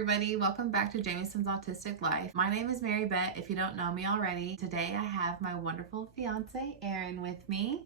everybody, welcome back to Jameson's Autistic Life. My name is Mary Beth, if you don't know me already. Today I have my wonderful fiance, Aaron, with me.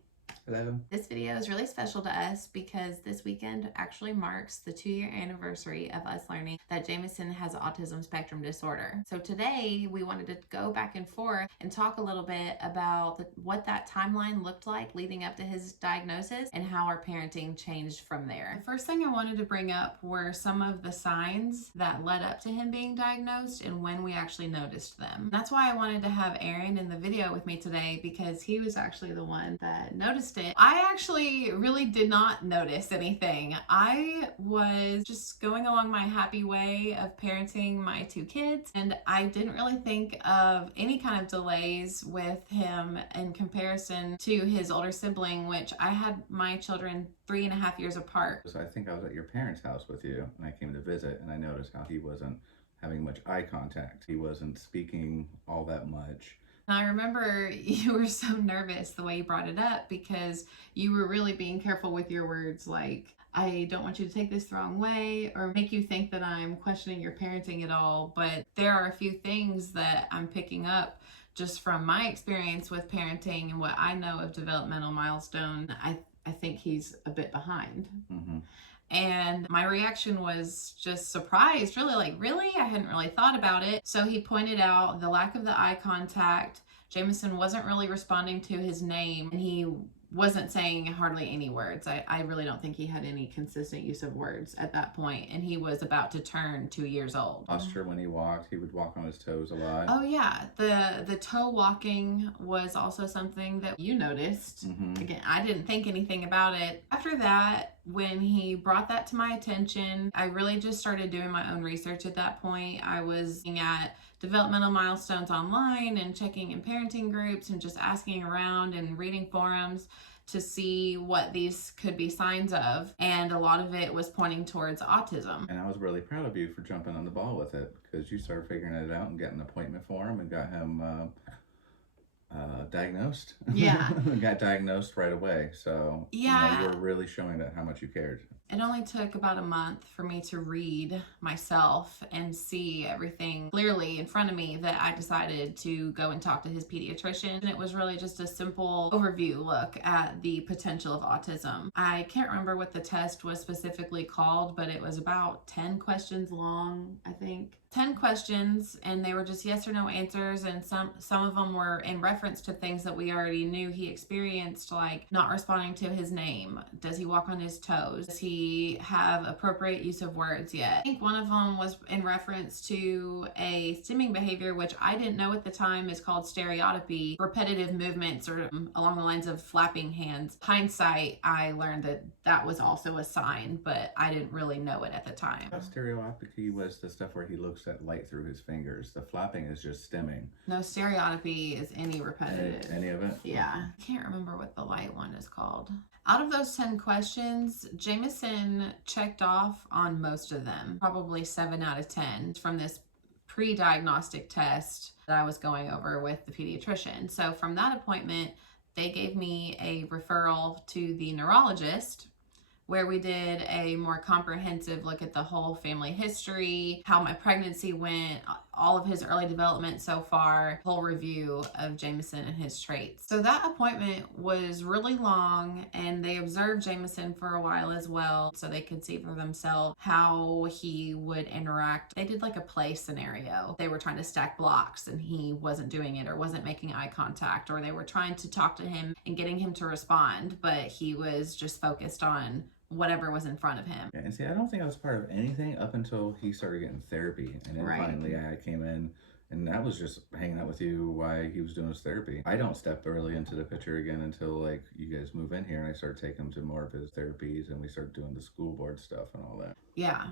Hello. This video is really special to us because this weekend actually marks the 2-year anniversary of us learning that Jameson has autism spectrum disorder. So today we wanted to go back and forth and talk a little bit about what that timeline looked like leading up to his diagnosis and how our parenting changed from there. The first thing I wanted to bring up were some of the signs that led up to him being diagnosed and when we actually noticed them. That's why I wanted to have Aaron in the video with me today, because he was actually the one that noticed it. I actually really did not notice anything. I was just going along my happy way of parenting my 2 kids, and I didn't really think of any kind of delays with him in comparison to his older sibling, which I had my children 3.5 years apart. So I think I was at your parents' house with you, and I came to visit, and I noticed how he wasn't having much eye contact. He wasn't speaking all that much. I remember you were so nervous the way you brought it up, because you were really being careful with your words, like, I don't want you to take this the wrong way or make you think that I'm questioning your parenting at all. But there are a few things that I'm picking up just from my experience with parenting and what I know of developmental milestone. I think he's a bit behind. Mm-hmm. And my reaction was just surprised, really, like, really? I hadn't really thought about it. So he pointed out the lack of the eye contact. Jameson wasn't really responding to his name, and he wasn't saying hardly any words. I really don't think he had any consistent use of words at that point, and he was about to turn 2 years old. Posture when he walked, he would walk on his toes a lot. Oh yeah, the toe walking was also something that you noticed. Mm-hmm. Again, I didn't think anything about it. After that, when he brought that to my attention, I really just started doing my own research at that point. I was looking at developmental milestones online and checking in parenting groups and just asking around and reading forums to see what these could be signs of. And a lot of it was pointing towards autism. And I was really proud of you for jumping on the ball with it, because you started figuring it out and getting an appointment for him and got him diagnosed. Yeah. Got diagnosed right away. So yeah, you were really showing that how much you cared. It only took about a month for me to read myself and see everything clearly in front of me that I decided to go and talk to his pediatrician. And it was really just a simple overview look at the potential of autism. I can't remember what the test was specifically called, but it was about 10 questions long, I think. 10 questions, and they were just yes or no answers, and some of them were in reference to things that we already knew he experienced, like not responding to his name. Does he walk on his toes? Does he have appropriate use of words yet? I think one of them was in reference to a stimming behavior, which I didn't know at the time is called stereotypy, repetitive movements or along the lines of flapping hands. Hindsight, I learned that that was also a sign, but I didn't really know it at the time. Stereotypy was the stuff where he looks at light through his fingers. The flapping is just stimming. No, stereotypy is any repetitive. Any of it? Yeah. I can't remember what the light one is called. Out of those 10 questions, Jameson checked off on most of them, probably 7 out of 10 from this pre-diagnostic test that I was going over with the pediatrician. So from that appointment, they gave me a referral to the neurologist, where we did a more comprehensive look at the whole family history, how my pregnancy went, all of his early development so far, whole review of Jameson and his traits. So that appointment was really long, and they observed Jameson for a while as well, so they could see for themselves how he would interact. They did like a play scenario. They were trying to stack blocks and he wasn't doing it or wasn't making eye contact, or they were trying to talk to him and getting him to respond, but he was just focused on whatever was in front of him. Yeah, and see, I don't think I was part of anything up until he started getting therapy. And then finally I came in, and I was just hanging out with you while he was doing his therapy. I don't step really into the picture again until like you guys move in here, and I start taking him to more of his therapies, and we start doing the school board stuff and all that. Yeah.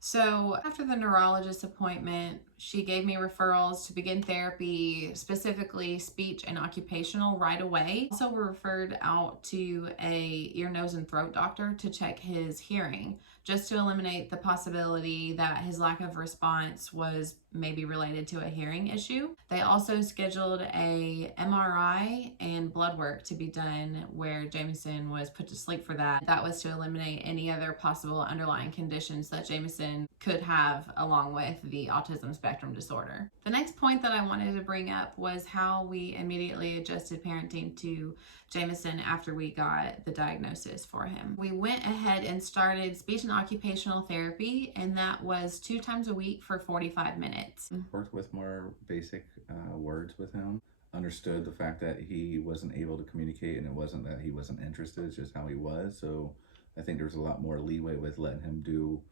So after the neurologist appointment, she gave me referrals to begin therapy, specifically speech and occupational, right away. Also, we're referred out to a ear, nose, and throat doctor to check his hearing, just to eliminate the possibility that his lack of response was maybe related to a hearing issue. They also scheduled a MRI and blood work to be done where Jameson was put to sleep for that. That was to eliminate any other possible underlying conditions that Jameson could have along with the autism spectrum disorder. The next point that I wanted to bring up was how we immediately adjusted parenting to Jameson after we got the diagnosis for him. We went ahead and started speech and occupational therapy, and that was 2 times a week for 45 minutes. Worked with more basic words with him. Understood the fact that he wasn't able to communicate, and it wasn't that he wasn't interested, it's just how he was. So I think there's a lot more leeway with letting him do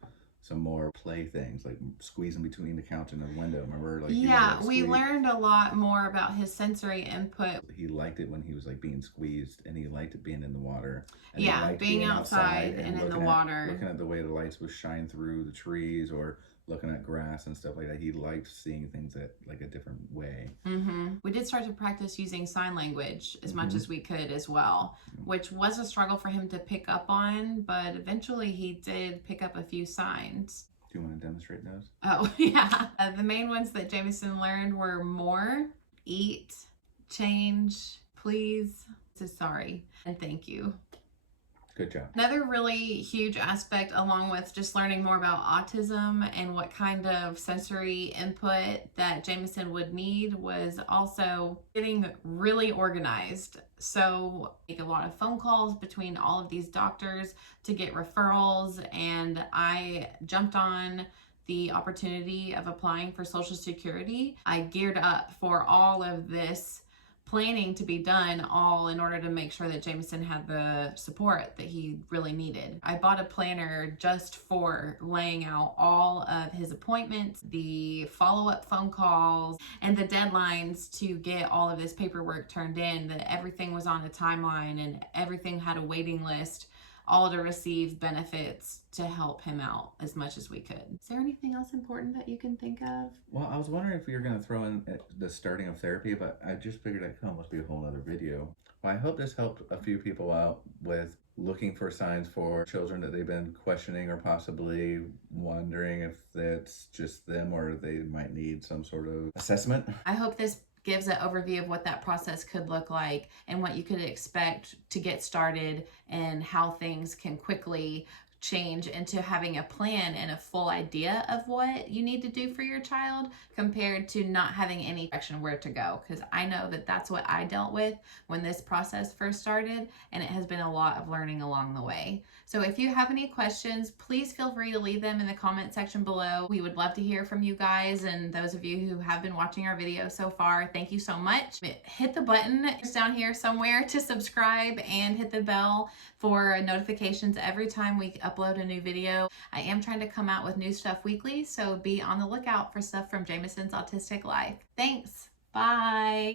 some more play things, like squeezing between the couch and the window. Remember, like yeah, we learned a lot more about his sensory input. He liked it when he was like being squeezed, and he liked it being in the water. And yeah, being outside and in the water, looking at the way the lights would shine through the trees, or looking at grass and stuff like that. He liked seeing things that like a different way. We did start to practice using sign language as much as we could as well, which was a struggle for him to pick up on, but eventually he did pick up a few signs. Do you want to demonstrate those? Oh, yeah. The main ones that Jameson learned were more, eat, change, please, so sorry, and thank you. Good job. Another really huge aspect, along with just learning more about autism and what kind of sensory input that Jameson would need, was also getting really organized. So make a lot of phone calls between all of these doctors to get referrals, and I jumped on the opportunity of applying for Social Security. I geared up for all of this planning to be done, all in order to make sure that Jameson had the support that he really needed. I bought a planner just for laying out all of his appointments, the follow-up phone calls, and the deadlines to get all of this paperwork turned in, that everything was on a timeline and everything had a waiting list, all to receive benefits to help him out as much as we could. Is there anything else important that you can think of? Well, I was wondering if you were going to throw in the starting of therapy, but I just figured that could almost be a whole other video. Well, I hope this helped a few people out with looking for signs for children that they've been questioning, or possibly wondering if it's just them or they might need some sort of assessment. I hope this gives an overview of what that process could look like and what you could expect to get started, and how things can quickly change into having a plan and a full idea of what you need to do for your child, compared to not having any direction where to go. Because I know that that's what I dealt with when this process first started, and it has been a lot of learning along the way. So if you have any questions, please feel free to leave them in the comment section below. We would love to hear from you guys, and those of you who have been watching our video so far, thank you so much. Hit the button down here somewhere to subscribe, and hit the bell for notifications every time we upload a new video. I am trying to come out with new stuff weekly, so be on the lookout for stuff from Jameson's Autistic Life. Thanks. Bye.